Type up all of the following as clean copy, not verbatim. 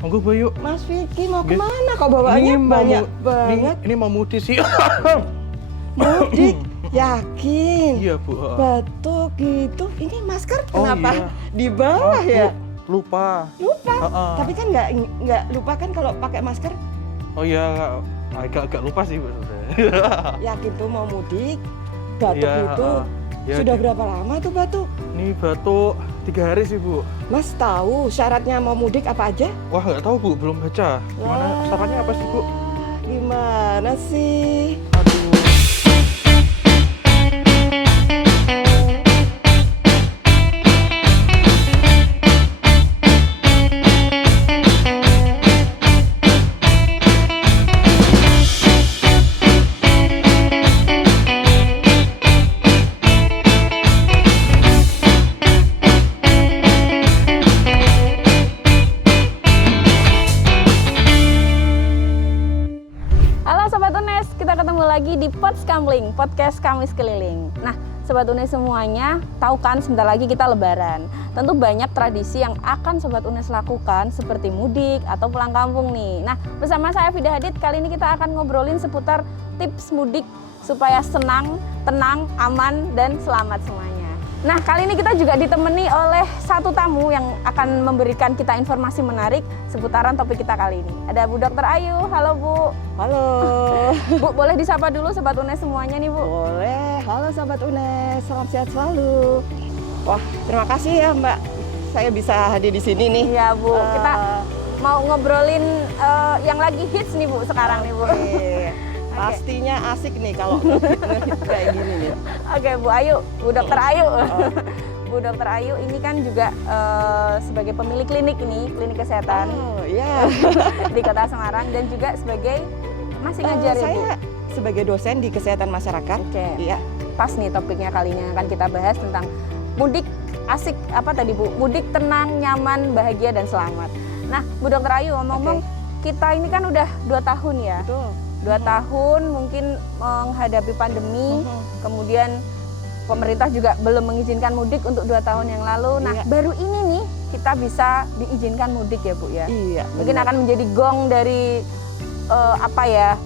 Monggo Bu yuk. Mas Vicky mau kemana? Kok bawaannya banyak banget? Ini mau mudik sih. Mudik? Yakin? Iya Bu. Batuk gitu. Ini masker Oh, kenapa iya. di bawah ya? Bu, lupa. Lupa. Heeh. Tapi kan nggak lupa kan kalau pakai masker? Oh iya, agak lupa sih Bu sebenarnya. Yakin tuh mau mudik? Batuk Iya, itu ya, sudah berapa lama tuh batuk? Ini batuk 3 hari sih Bu. Mas tahu syaratnya mau mudik apa aja? Wah nggak tahu Bu, belum baca. Gimana Wah, syaratnya apa sih Bu? Gimana sih? Aduh. Halo Sobat UNES, kita ketemu lagi di Podskamling, podcast kami sekeliling. Nah, Sobat UNES semuanya, tahu kan sebentar lagi kita lebaran. Tentu banyak tradisi yang akan Sobat UNES lakukan seperti mudik atau pulang kampung nih. Nah, bersama saya Vida Hadid, kali ini kita akan ngobrolin seputar tips mudik supaya senang, tenang, aman, dan selamat semuanya. Nah, kali ini kita juga ditemani oleh satu tamu yang akan memberikan kita informasi menarik seputaran topik kita kali ini. Ada Bu Dr. Ayu. Halo Bu. Halo. Bu, boleh disapa dulu Sobat UNES semuanya nih Bu? Boleh. Halo Sobat UNES, salam sehat selalu. Wah, terima kasih ya Mbak. Saya bisa hadir di sini nih. Iya Bu, kita mau ngobrolin yang lagi hits nih Bu sekarang nih Bu. Pastinya asik nih kalau ngehit kayak gini nih. Oke Bu Ayu, Bu Dr. Ayu. Bu Dr. Ayu ini kan juga sebagai pemilik klinik ini, klinik kesehatan Oh iya. di Kota Semarang dan juga sebagai masih ngajar ya Bu? Saya sebagai dosen di kesehatan masyarakat. Oke. Iya. Pas nih topiknya kali ini akan kita bahas tentang mudik asik apa tadi Bu? Mudik tenang, nyaman, bahagia dan selamat. Nah, Bu Dr. Ayu ngomong-ngomong, kita ini kan udah 2 tahun ya. Betul. 2 tahun mungkin menghadapi pandemi, kemudian pemerintah juga belum mengizinkan mudik untuk 2 tahun yang lalu. Nah, Iya. baru ini nih kita bisa diizinkan mudik ya Bu ya. Iya. Mungkin benar. akan menjadi gong dari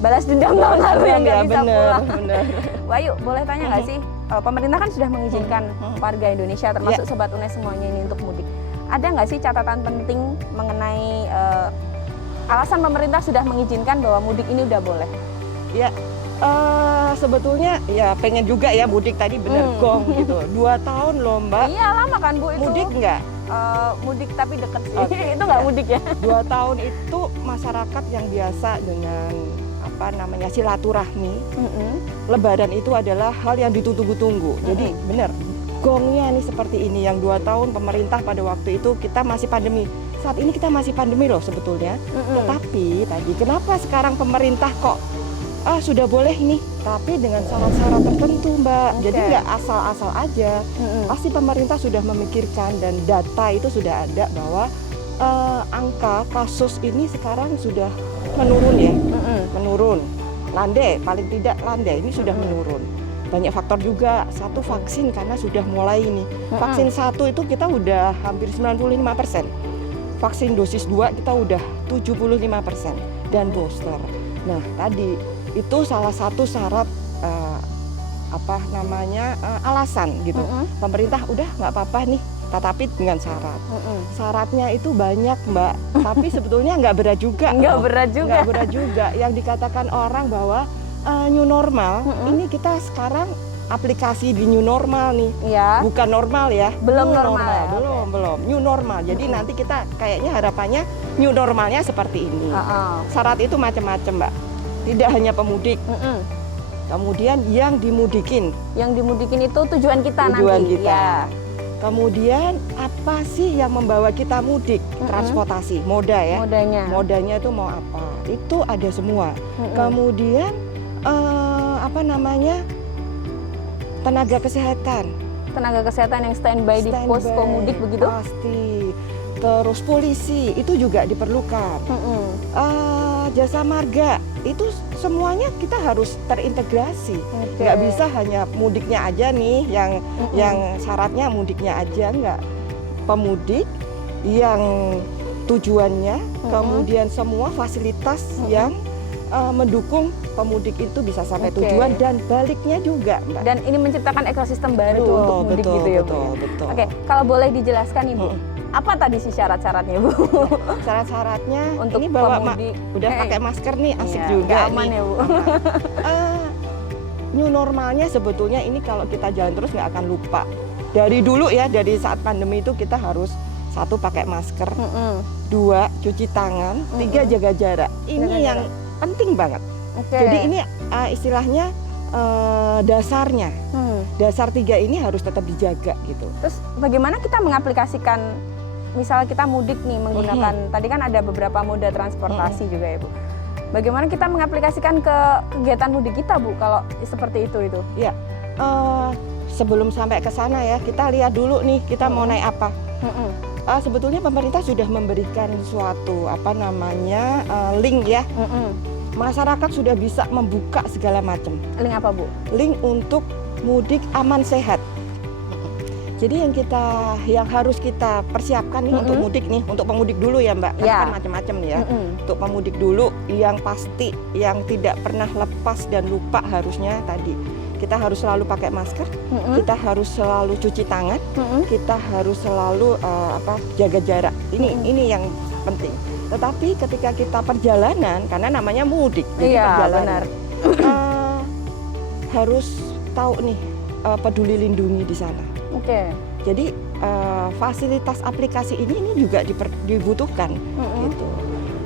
balas dendam tahun lalu yang nggak Iya, bisa pulang. benar. Wahyu, boleh tanya nggak sih, pemerintah kan sudah mengizinkan warga Indonesia termasuk Sobat UNES semuanya ini untuk mudik. Ada nggak sih catatan penting mengenai alasan pemerintah sudah mengizinkan bahwa mudik ini udah boleh? Ya, sebetulnya ya pengen juga ya mudik tadi bener gong gitu. 2 tahun loh Mbak. Iya lama kan Bu itu. Mudik nggak? Mudik tapi deket sih. Oke, Itu nggak ya. mudik ya? 2 tahun itu masyarakat yang biasa dengan apa namanya silaturahmi. Lebaran itu adalah hal yang ditunggu-tunggu. Jadi bener, gongnya nih seperti ini yang 2 tahun pemerintah pada waktu itu kita masih pandemi. Saat ini kita masih pandemi loh sebetulnya. Tetapi tadi kenapa sekarang pemerintah kok sudah boleh nih, tapi dengan syarat-syarat tertentu Mbak. Jadi nggak asal-asal aja. Pasti pemerintah sudah memikirkan dan data itu sudah ada bahwa angka kasus ini sekarang sudah menurun ya, menurun. Landai, paling tidak landai ini sudah menurun. Banyak faktor juga, satu vaksin karena sudah mulai ini. Vaksin 1 itu kita udah hampir 95%. Vaksin dosis 2 kita udah 75% dan booster. Nah tadi itu salah satu syarat alasan gitu. Pemerintah udah nggak apa-apa nih, tetapi dengan syarat. Syaratnya itu banyak Mbak, tapi sebetulnya nggak berat juga. Nggak berat juga. Nggak berat juga. Yang dikatakan orang bahwa new normal, ini kita sekarang aplikasi di new normal nih. Iya. Bukan normal ya. Belum New normal ya? Belum. New normal. Jadi nanti kita kayaknya harapannya new normalnya seperti ini. Syarat itu macam-macam Mbak. Tidak hanya pemudik. Kemudian yang dimudikin. Yang dimudikin itu tujuan kita Tujuan nanti. kita. Ya. Kemudian apa sih yang membawa kita mudik? Transportasi, moda ya. Modanya. Modanya itu mau apa? Itu ada semua. Kemudian tenaga kesehatan. Tenaga kesehatan yang standby di posko mudik begitu? Pasti. Terus polisi itu juga diperlukan. Jasa marga itu semuanya kita harus terintegrasi. Nggak bisa hanya mudiknya aja nih yang syaratnya mudiknya aja, nggak. Pemudik yang tujuannya, kemudian semua fasilitas yang mendukung pemudik itu bisa sampai Oke. tujuan dan baliknya juga, Mbak. Dan ini menciptakan ekosistem baru Betul, untuk mudik betul, gitu ya Bu. betul, betul. Oke, kalau boleh dijelaskan Ibu, Mm. apa tadi sih syarat-syaratnya Bu? Syarat-syaratnya Untuk ini bawa pemudik. udah pakai masker nih, asik Iya, juga nggak aman nih. ya Bu. New normalnya sebetulnya ini kalau kita jalan terus nggak akan lupa. Dari dulu ya, dari saat pandemi itu kita harus 1 pakai masker, 2 cuci tangan, 3 jaga jarak. Ini Jaga yang penting banget. Oke. Jadi ini istilahnya dasarnya. Dasar 3 ini harus tetap dijaga gitu. Terus bagaimana kita mengaplikasikan, misalnya kita mudik nih menggunakan, tadi kan ada beberapa moda transportasi juga ya Bu. Bagaimana kita mengaplikasikan ke kegiatan mudik kita Bu, kalau seperti itu? Ya, sebelum sampai ke sana ya, kita lihat dulu nih kita mau naik apa. Sebetulnya pemerintah sudah memberikan suatu link ya. Masyarakat sudah bisa membuka segala macam. Link apa Bu? Link untuk mudik aman sehat. Jadi yang harus kita persiapkan nih untuk mudik nih, untuk pemudik dulu ya Mbak. Karena Ya. kan macam-macam nih ya. Untuk pemudik dulu yang pasti, yang tidak pernah lepas dan lupa harusnya tadi. Kita harus selalu pakai masker, kita harus selalu cuci tangan, kita harus selalu jaga jarak. Ini yang penting. Tetapi ketika kita perjalanan, karena namanya mudik, jadi Iya, perjalanan, harus tahu nih peduli lindungi di sana. Oke. Jadi fasilitas aplikasi ini juga dibutuhkan. Gitu.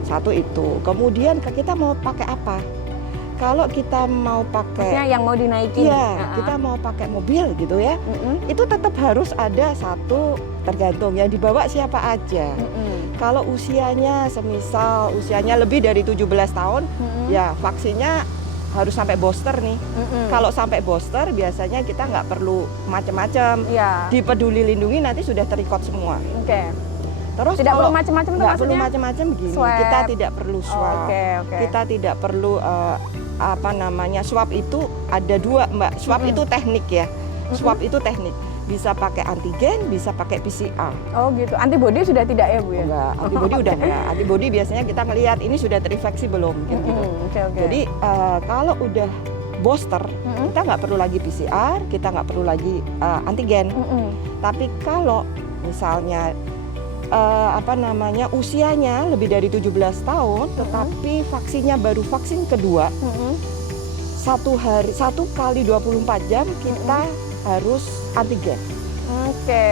Satu itu. Kemudian kita mau pakai apa? Kalau kita mau pakai, Maksudnya yang mau dinaikin. iya, kita mau pakai mobil gitu ya, itu tetap harus ada satu, tergantung yang dibawa siapa aja. Kalau usianya semisal usianya lebih dari 17 tahun, ya vaksinnya harus sampai booster nih. Kalau sampai booster biasanya kita nggak perlu macam-macam. Iya. Di Peduli Lindungi nanti sudah terikot semua. Oke. Terus Tidak kalau perlu macam-macam tuh nggak perlu maksudnya? macam-macam begini, Swab. kita tidak perlu swab. Oke. Kita tidak perlu swab itu ada 2 Mbak. Swab itu teknik ya. Swab itu teknik. Bisa pakai antigen, bisa pakai PCR. Oh gitu. Antibody sudah tidak ya Bu ya? Enggak, antibody udah enggak. Antibody biasanya kita ngelihat ini sudah terinfeksi belum gitu. Oke. Jadi kalau udah booster, kita nggak perlu lagi PCR, kita nggak perlu lagi antigen. Tapi kalau misalnya usianya lebih dari 17 tahun, tetapi vaksinnya baru vaksin kedua, 1 kali 24 jam kita harus antigen. Oke,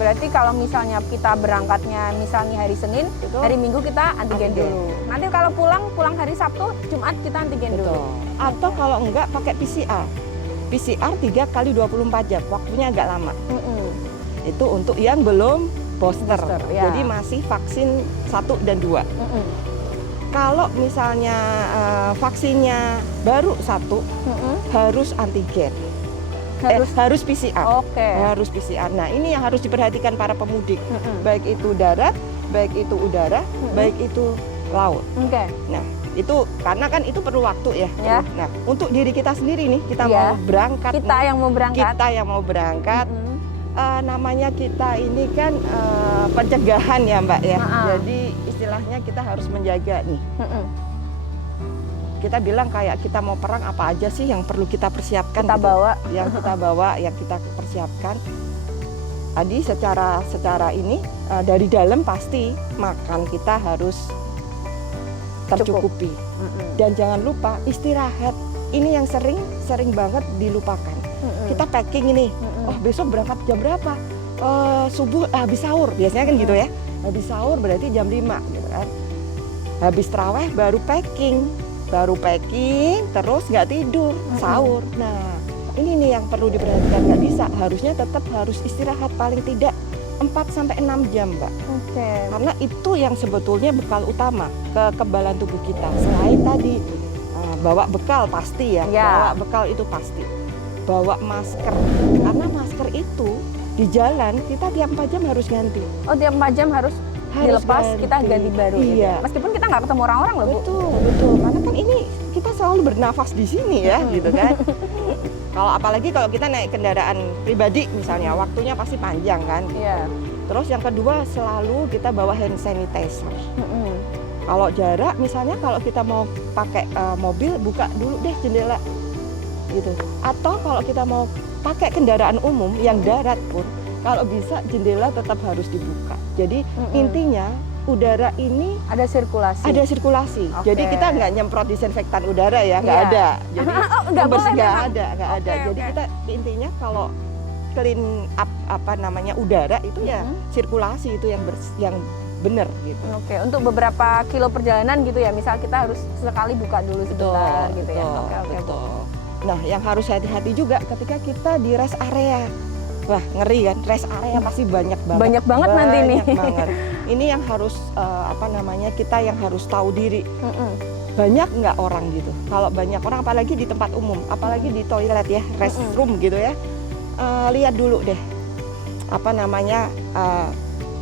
berarti kalau misalnya kita berangkatnya misalnya hari Senin, Betul. hari Minggu kita antigen Antigen. dulu. Nanti kalau pulang hari Sabtu, Jumat kita antigen dulu. Atau kalau enggak pakai PCR. PCR 3 kali 24 jam, waktunya agak lama. Itu untuk yang belum booster. Ya. Jadi masih vaksin 1 dan 2. Kalau misalnya vaksinnya baru 1, harus antigen. Harus PCR. Oke. Harus PCR. Nah, ini yang harus diperhatikan para pemudik. Baik itu darat, baik itu udara, baik itu laut. Oke. Nah, itu karena kan itu perlu waktu ya. Ya. Nah, untuk diri kita sendiri nih, kita Ya. mau berangkat. Kita yang mau berangkat. Kita yang mau berangkat. Namanya kita ini kan pencegahan ya Mbak ya. Jadi istilahnya kita harus menjaga nih. Kita bilang kayak kita mau perang, apa aja sih yang perlu kita persiapkan? Kita gitu. bawa. Yang kita bawa, yang kita persiapkan. Tadi secara ini dari dalam pasti makan kita harus tercukupi. Dan jangan lupa istirahat. Ini yang sering banget dilupakan. Kita packing ini. Oh, besok berangkat jam berapa? Subuh habis sahur. Biasanya kan gitu ya. Habis sahur berarti jam 5 gitu kan. Habis tarawih baru packing. Terus nggak tidur, sahur. Nah, ini nih yang perlu diperhatikan, nggak bisa. Harusnya tetap harus istirahat paling tidak 4-6 jam, Mbak. Oke. Karena itu yang sebetulnya bekal utama kekebalan tubuh kita. Selain tadi bawa bekal pasti ya, bawa bekal itu pasti. Bawa masker, karena masker itu di jalan kita tiap 4 jam harus ganti. Oh, tiap 4 jam harus dilepas, ganti. kita ganti baru. Iya. Gitu. Meskipun kita nggak ketemu orang-orang loh Bu. Betul. Karena kan ini kita selalu bernafas di sini ya, gitu kan. Kalau apalagi kalau kita naik kendaraan pribadi misalnya, waktunya pasti panjang kan. Iya. Terus yang kedua selalu kita bawa hand sanitizer. Kalau jarak misalnya kalau kita mau pakai mobil buka dulu deh jendela gitu. Atau kalau kita mau pakai kendaraan umum yang darat pun kalau bisa jendela tetap harus dibuka. Jadi intinya udara ini Ada sirkulasi. ada sirkulasi. Oke. Jadi kita nggak nyemprot disinfektan udara ya, nggak Iya. ada. Jadi Nggak boleh nggak memang. ada. Oke, Jadi oke. kita intinya kalau clean up udara itu ya sirkulasi itu yang benar gitu. Oke, untuk beberapa kilo perjalanan gitu ya, misal kita harus sekali buka dulu sebentar gitu ya. Oke, oke, Bu. betul. Nah, yang harus hati-hati juga ketika kita di rest area. Wah, ngeri kan? Rest area pasti banyak banget. Banyak banget nanti nih. Banyak banget. Ini yang harus kita yang harus tahu diri. Banyak nggak orang gitu? Kalau banyak orang, apalagi di tempat umum, apalagi di toilet ya, restroom gitu ya. Lihat dulu deh.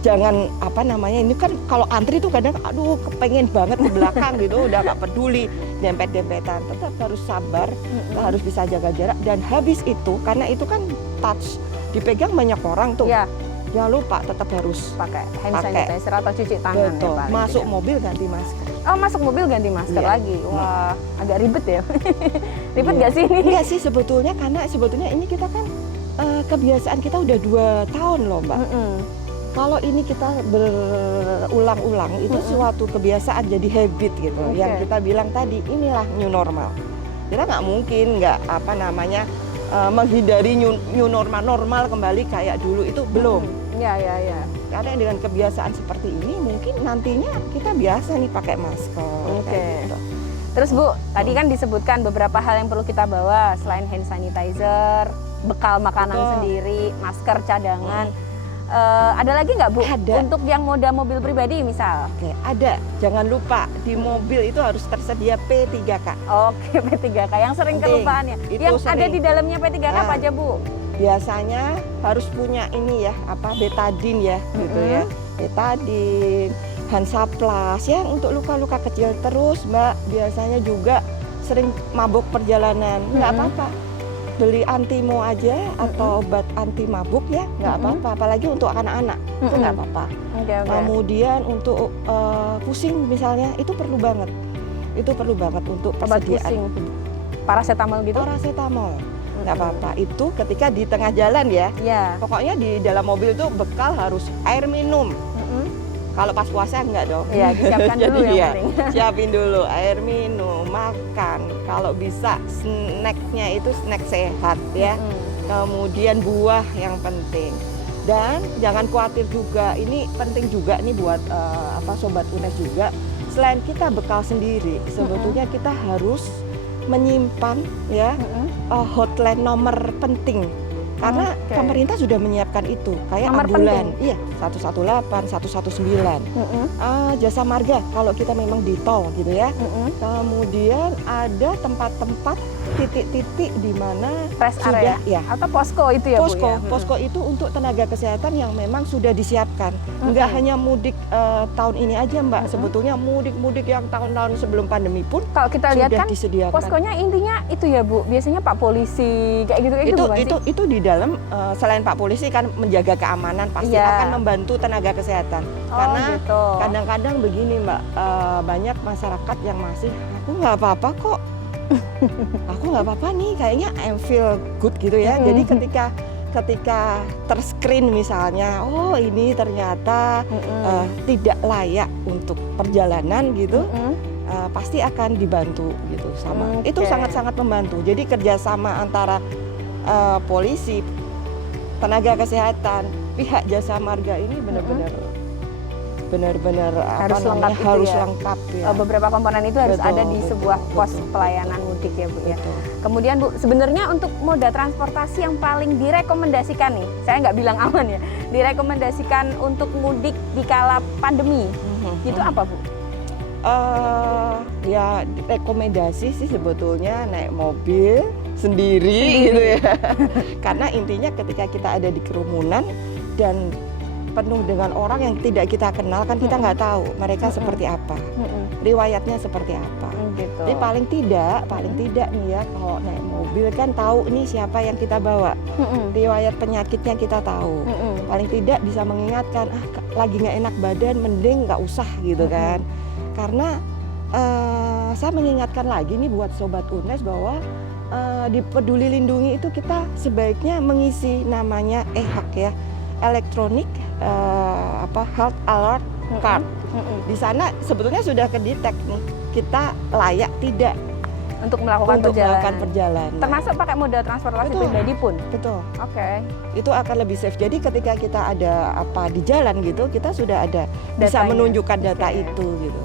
Jangan ini kan kalau antri tuh kadang aduh kepengen banget ke belakang gitu udah nggak peduli dempet-dempetan, tetap harus sabar, harus bisa jaga jarak dan habis itu karena itu kan touch dipegang banyak orang tuh, Ya, jangan lupa tetap harus pakai hand Pakai. sanitizer atau cuci tangan ya betul paling masuk tidak. mobil ganti masker. Oh, masuk mobil ganti masker Iya. lagi. Wah, agak ribet ya. Ribet Iya. nggak sih ini? Enggak sih sebetulnya ini kita kan kebiasaan kita udah 2 tahun loh Mbak. Kalau ini kita berulang-ulang itu suatu kebiasaan jadi habit gitu. Oke. Yang kita bilang tadi inilah new normal. Kita nggak mungkin menghindari new normal kembali kayak dulu itu belum. Ya. Karena dengan kebiasaan seperti ini mungkin nantinya kita biasa nih pakai masker. Oke. kayak gitu. Terus Bu, tadi kan disebutkan beberapa hal yang perlu kita bawa selain hand sanitizer, bekal makanan Betul. sendiri, masker cadangan. Ada lagi nggak Bu? Ada. Untuk yang moda mobil pribadi misal? Oke, ada. Jangan lupa di mobil itu harus tersedia P3K. Oke, P3K yang sering Penting. kelupaan ya. Itu Yang ada sering. di dalamnya P3K apa Nah. aja Bu? Biasanya harus punya ini ya, betadine ya, gitu ya. Betadine, Hansaplast ya untuk luka-luka kecil. Terus Mbak, biasanya juga sering mabuk perjalanan. Nggak apa-apa. Beli antimo aja atau obat anti mabuk ya, nggak apa-apa. Apalagi untuk anak-anak, itu nggak apa-apa. Oke. Kemudian untuk pusing misalnya, itu perlu banget. Itu perlu banget untuk Obat persediaan. pusing, paracetamol gitu? Paracetamol. Nggak apa-apa. Itu ketika di tengah jalan ya. Iya. Pokoknya di dalam mobil tuh bekal harus air minum. Kalau pas puasa enggak dong. Iya, disiapkan dulu Jadi yang ya, penting. siapin dulu air minum, makan. Kalau bisa snacknya itu snack sehat ya. Kemudian buah yang penting. Dan jangan khawatir juga, ini penting juga nih buat Sobat UNES juga. Selain kita bekal sendiri, sebetulnya kita harus menyimpan ya hotline nomor penting. Karena Oke. pemerintah sudah menyiapkan itu, kayak Nomor ambulan, penting? iya 118, 119, jasa marga kalau kita memang di tol gitu ya. Kemudian ada tempat-tempat titik-titik di mana Rest sudah area ya atau posko itu ya Bu posko, ya? posko itu untuk tenaga kesehatan yang memang sudah disiapkan. Enggak hanya mudik tahun ini aja Mbak, sebetulnya mudik-mudik yang tahun-tahun sebelum pandemi pun Kalau kita lihat sudah kan disediakan. poskonya intinya itu ya Bu, biasanya Pak Polisi kayak gitu bukan sih? itu di dalam selain Pak Polisi kan menjaga keamanan pasti Iya. akan membantu tenaga kesehatan. Oh, Karena gitu. kadang-kadang begini Mbak, banyak masyarakat yang masih aku nggak apa-apa kok. Aku nggak apa-apa nih, kayaknya I feel good gitu ya. Jadi ketika terscreen misalnya, oh ini ternyata tidak layak untuk perjalanan gitu, pasti akan dibantu gitu sama. Oke. Itu sangat-sangat membantu. Jadi kerjasama antara polisi, tenaga kesehatan, pihak jasa marga ini benar-benar Harus lengkap itu harus ya? lengkap ya. Beberapa komponen itu harus Betul, ada di betul, sebuah pos betul, pelayanan mudik ya Bu ya. Betul. Kemudian Bu, sebenarnya untuk moda transportasi yang paling direkomendasikan nih, saya nggak bilang aman ya, direkomendasikan untuk mudik di kala pandemi, itu apa Bu? Ya rekomendasi sih sebetulnya naik mobil sendiri gitu ya. Karena intinya ketika kita ada di kerumunan dan penuh dengan orang yang tidak kita kenal, kan kita nggak tahu mereka seperti apa, riwayatnya seperti apa. Gitu. Jadi paling tidak nih ya, kalau naik mobil kan tahu nih siapa yang kita bawa, riwayat penyakitnya kita tahu. Paling tidak bisa mengingatkan, lagi nggak enak badan, mending nggak usah gitu kan. Karena saya mengingatkan lagi nih buat Sobat UNES bahwa di Peduli Lindungi itu kita sebaiknya mengisi namanya EHAC ya, Electronic Health Alert Card. Di sana sebetulnya sudah kedetek nih, kita layak tidak untuk melakukan perjalanan. Termasuk pakai moda transportasi Betul. pribadi pun. Betul. Oke. Itu akan lebih safe. Jadi ketika kita ada apa di jalan gitu, kita sudah ada bisa Datanya. menunjukkan data Oke. itu gitu.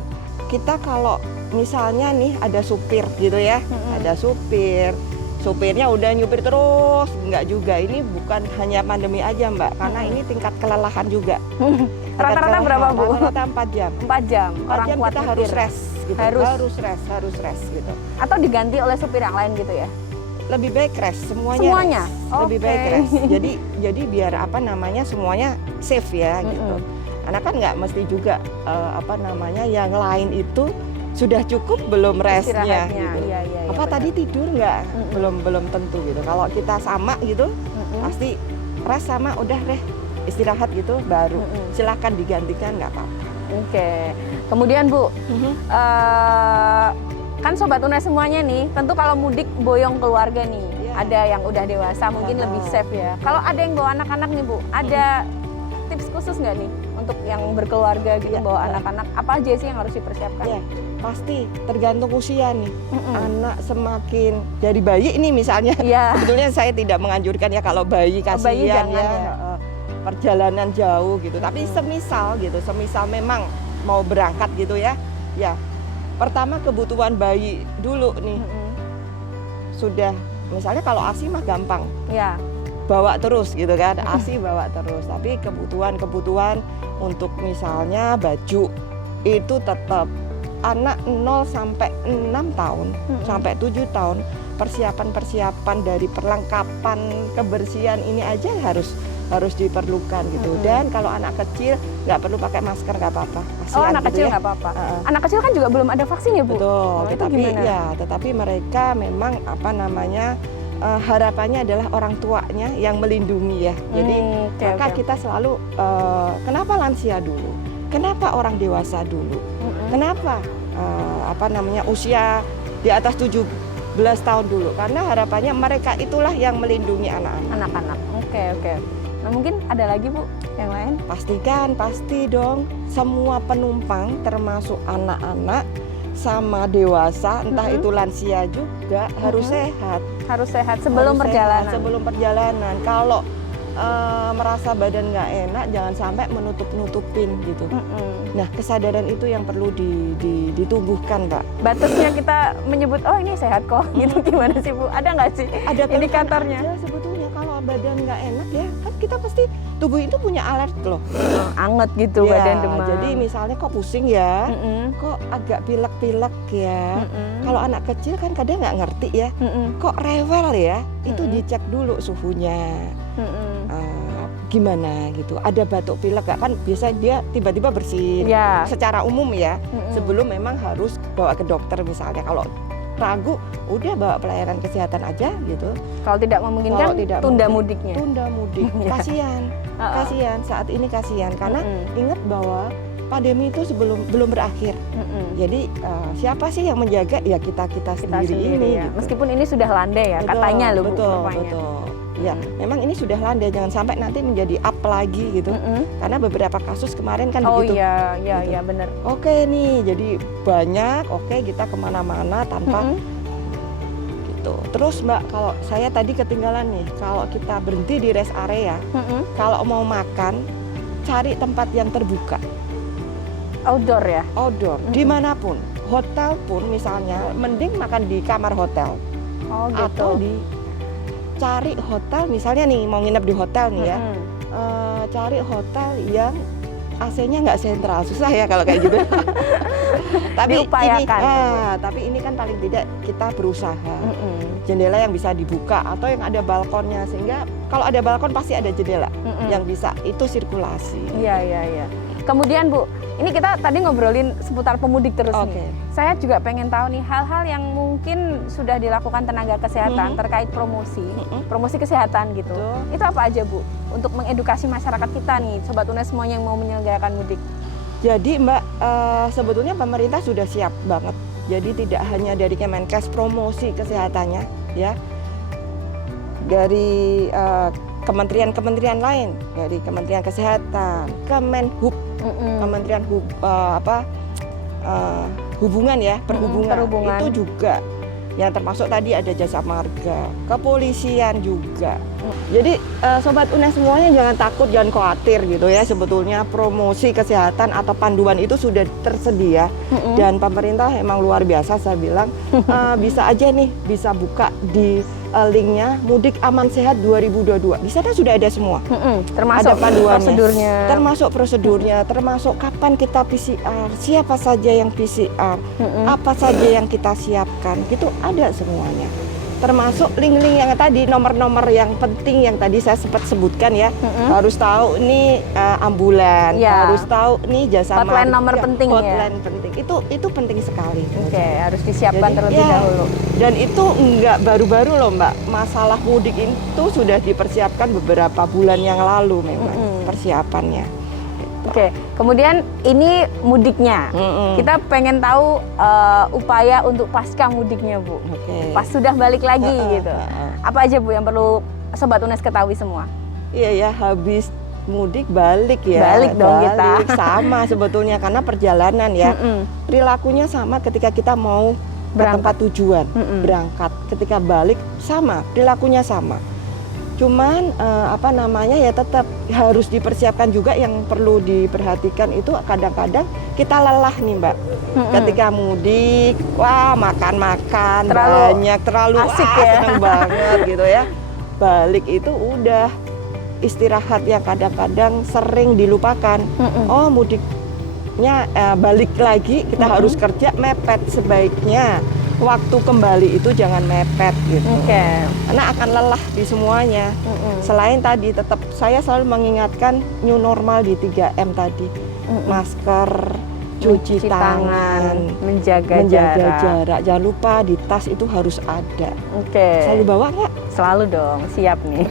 Kita kalau misalnya nih ada supir gitu ya, ada supirnya udah nyupir terus, enggak juga. Ini bukan hanya pandemi aja Mbak, karena ini tingkat kelelahan juga. Rata-rata berapa Bu? Rata-rata 4 jam. 4 jam. 4 Orang jam kuat kita harus nyetir. rest gitu. Harus rest gitu. Atau diganti oleh supir yang lain gitu ya? Lebih baik rest semuanya. Semuanya? Rest. Lebih Oke. baik rest. Jadi biar semuanya safe ya gitu. Karena kan nggak mesti juga yang lain itu sudah cukup belum restnya Istirahatnya. gitu. Iya, Apa benar. tadi tidur nggak? Belum tentu gitu. Kalau kita sama gitu pasti rest sama udah deh istirahat gitu baru silahkan digantikan nggak apa-apa. Oke. Kemudian Bu, kan Sobat UNES semuanya nih, tentu kalau mudik boyong keluarga nih, Iya. ada yang udah dewasa mungkin lebih safe ya. Kalau ada yang bawa anak-anak nih Bu, ada tips khusus nggak nih untuk yang berkeluarga gitu Iya. bawa anak-anak? Apa aja sih yang harus dipersiapkan? Ya, pasti tergantung usia nih. Anak semakin dari bayi ini misalnya. Iya. Sebetulnya saya tidak menganjurkan ya kalau bayi kasihan Bayi jangan ya. Perjalanan jauh gitu. Tapi semisal memang mau berangkat gitu ya. Ya. Pertama kebutuhan bayi dulu nih. Sudah misalnya kalau ASI mah gampang. Ya. Bawa terus gitu kan. ASI bawa terus. Tapi kebutuhan untuk misalnya baju itu tetap anak 0 sampai 6 tahun sampai 7 tahun persiapan dari perlengkapan kebersihan ini aja harus diperlukan gitu. Dan kalau anak kecil nggak perlu pakai masker, nggak apa-apa. Oh, anak gitu kecil ya. nggak apa-apa. Anak kecil kan juga belum ada vaksin ya Bu? Betul. Oh, itu tetapi gimana? tetapi mereka memang harapannya adalah orang tuanya yang melindungi ya. Jadi maka kita selalu kenapa lansia dulu? Kenapa orang dewasa dulu? Kenapa usia di atas 17 tahun dulu? Karena harapannya mereka itulah yang melindungi anak-anak. Oke. Nah mungkin ada lagi Bu yang lain? Pasti dong. Semua penumpang termasuk anak-anak sama dewasa, entah itu lansia juga harus sehat. Harus sehat sebelum Harus sehat perjalanan. sebelum perjalanan. Kalau merasa badan nggak enak, jangan sampai menutup-nutupin gitu. Nah, kesadaran itu yang perlu ditumbuhkan, Mbak. Batasnya kita menyebut, oh ini sehat kok, gitu gimana sih Bu? Ada nggak sih Ada keluhan indikatornya? aja sebetulnya kalau badan nggak enak ya, kan kita pasti tubuh itu punya alert loh. Anget gitu Ya, badan demam. jadi misalnya kok pusing ya, kok agak pilek-pilek ya. Kalau anak kecil kan kadang nggak ngerti ya, kok rewel ya, itu dicek dulu suhunya. Gimana gitu, ada batuk pilek gak? Kan biasa dia tiba-tiba bersin Ya. secara umum ya, sebelum memang harus bawa ke dokter misalnya. Kalau ragu udah bawa pelayanan kesehatan aja gitu. Kalau tidak memungkinkan Kalau tidak tunda mungkin, mudiknya. tunda mudik. Ya. Kasihan saat ini kasihan karena ingat bahwa pandemi itu belum berakhir. Jadi siapa sih yang menjaga? Ya kita sendiri ini ya. gitu. Meskipun ini sudah landai ya, katanya loh Bu. rupanya. Betul. Ya, memang ini sudah landai, jangan sampai nanti menjadi up lagi gitu. Karena beberapa kasus kemarin kan Oh begitu. iya benar. Oke nih, jadi banyak. Oke, kita kemana-mana tanpa gitu. Terus Mbak, kalau saya tadi ketinggalan nih, kalau kita berhenti di rest area, kalau mau makan, cari tempat yang terbuka. Outdoor ya. Outdoor, dimanapun. Hotel pun misalnya, mending makan di kamar hotel. Oh gitu. Atau cari hotel misalnya nih mau nginep di hotel nih ya, cari hotel yang AC-nya nggak sentral, susah ya kalau kayak gitu. Diupayakan. Tapi ini kan paling tidak kita berusaha. Jendela yang bisa dibuka atau yang ada balkonnya, sehingga kalau ada balkon pasti ada jendela yang bisa itu sirkulasi. Iya. Kemudian Bu, ini kita tadi ngobrolin seputar pemudik terus nih. Saya juga pengen tahu nih hal-hal yang mungkin sudah dilakukan tenaga kesehatan terkait promosi kesehatan gitu. Betul. Itu apa aja Bu? Untuk mengedukasi masyarakat kita nih, Sobat UNES semuanya yang mau menyelenggarakan mudik. Jadi Mbak, sebetulnya pemerintah sudah siap banget. Jadi tidak hanya dari Kemenkes promosi kesehatannya, ya, dari kementerian-kementerian lain, dari Kementerian Kesehatan, Kemenhub, Kementerian Hubungan ya, perhubungan itu juga. Yang termasuk tadi ada Jasa Marga, kepolisian juga. Jadi Sobat UNES semuanya jangan takut, jangan khawatir gitu ya. Sebetulnya promosi kesehatan atau panduan itu sudah tersedia dan pemerintah emang luar biasa. Saya bilang bisa aja nih, bisa buka di linknya Mudik Aman Sehat 2022. Di sana sudah ada semua. Termasuk ada panduannya, prosedurnya. prosedurnya, termasuk kapan kita PCR, siapa saja yang PCR, apa saja yang kita siapkan, gitu ada semuanya. Termasuk link-link yang tadi, nomor-nomor yang penting yang tadi saya sempat sebutkan ya. Harus tahu ini ambulan, harus tahu ini jasa marga, hotline nomor penting hotline penting. Itu penting sekali. Harus disiapkan terlebih dahulu. Dan itu enggak baru-baru loh Mbak. Masalah mudik itu sudah dipersiapkan beberapa bulan yang lalu memang persiapannya. Kemudian ini mudiknya. Kita pengen tahu upaya untuk pasca mudiknya Bu. Pas sudah balik lagi gitu. Apa aja Bu yang perlu Sobat UNES ketahui semua? Iya ya, habis mudik balik ya. Balik dong kita. Sama sebetulnya karena perjalanan ya. Perilakunya sama ketika kita mau ke tempat tujuan, berangkat. Ketika balik sama, perilakunya sama. Cuman ya tetap harus dipersiapkan juga. Yang perlu diperhatikan itu kadang-kadang kita lelah nih Mbak. Ketika mudik, wah makan-makan banyak, terlalu asik ya, seneng banget gitu ya. Balik itu udah istirahat yang kadang-kadang sering dilupakan. Oh mudiknya balik lagi kita harus kerja, mepet. Sebaiknya waktu kembali itu jangan mepet gitu. Karena akan lelah di semuanya. Selain tadi tetap saya selalu mengingatkan new normal di 3M tadi. Masker, cuci tangan, menjaga jarak. Jangan lupa di tas itu harus ada. Selalu bawa nggak? Selalu dong, siap nih.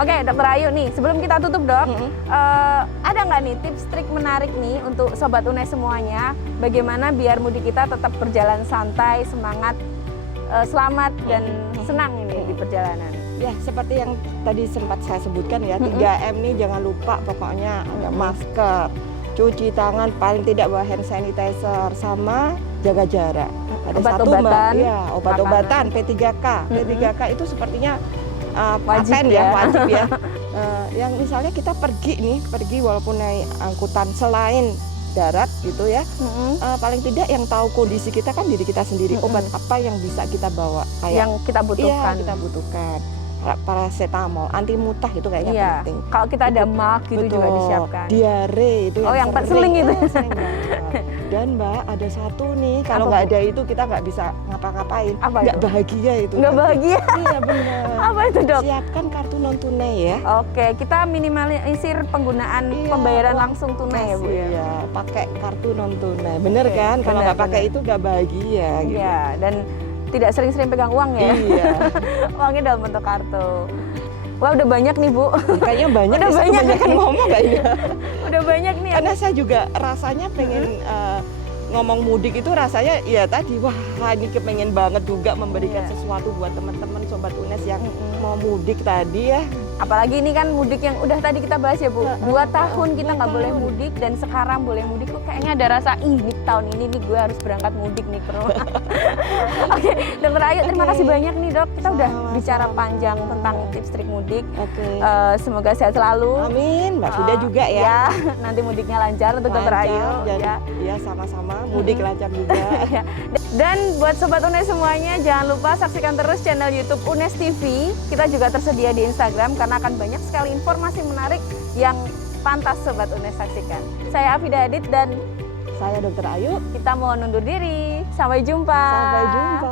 Dokter Ayu nih, sebelum kita tutup Dok, ada nggak nih tips trik menarik nih untuk Sobat UNES semuanya, bagaimana biar mudik kita tetap berjalan santai, semangat, selamat dan senang ini di perjalanan? Ya, seperti yang tadi sempat saya sebutkan ya, 3M nih jangan lupa pokoknya ada masker, cuci tangan, paling tidak bawa hand sanitizer, sama jaga jarak. Ada obat-obatan, obat-obatan P3K. P3K itu sepertinya wajib ya. Yang misalnya kita pergi walaupun naik angkutan selain darat gitu ya, paling tidak yang tahu kondisi kita kan diri kita sendiri. Obat apa yang bisa kita bawa, kayak yang kita butuhkan. Iya, kita butuhkan. Paracetamol, anti mutah itu kayaknya penting. Kalau kita ada MAG gitu juga disiapkan. Diare itu yang seling itu. Sering banget. Dan Mbak ada satu nih, kalau nggak ada itu kita nggak bisa ngapa-ngapain. Nggak bahagia itu. Nggak bahagia? Iya benar. Apa itu Dok? Siapkan kartu non tunai ya. Kita minimalisir penggunaan pembayaran langsung tunai ya Bu ya. Iya, pakai kartu non tunai. Bener kan? Kalau nggak pakai itu nggak bahagia. Gitu. Iya, dan tidak sering-sering pegang uang ya. Iya. Uangnya dalam bentuk kartu. Wah udah banyak nih Bu. Kayaknya banyak. Udah banyak kan ngomong kayaknya. Udah banyak nih. Karena saya juga rasanya pengen ngomong mudik itu rasanya ya tadi wah ini kepengen banget juga memberikan sesuatu buat teman-teman Sobat UNES yang mau mudik tadi ya. Apalagi ini kan mudik yang udah tadi kita bahas ya Bu. 2 tahun kita nggak boleh mudik dan sekarang boleh mudik kok kayaknya ada rasa ini tahun ini nih gue harus berangkat mudik nih ke rumah. Dokter Ayu terima kasih banyak nih Dok. Kita udah bicara panjang tentang tips trik mudik. Semoga sehat selalu. Amin. Mbak Frida juga ya. Nanti mudiknya lancar untuk Dokter Ayu. Ya sama-sama mudik lancar juga. Dan buat Sobat UNES semuanya jangan lupa saksikan terus channel YouTube UNES TV. Kita juga tersedia di Instagram karena akan banyak sekali informasi menarik yang pantas Sobat UNES saksikan. Saya Afida Adit dan Saya Dr. Ayu. kita mau undur diri. Sampai jumpa. Sampai jumpa.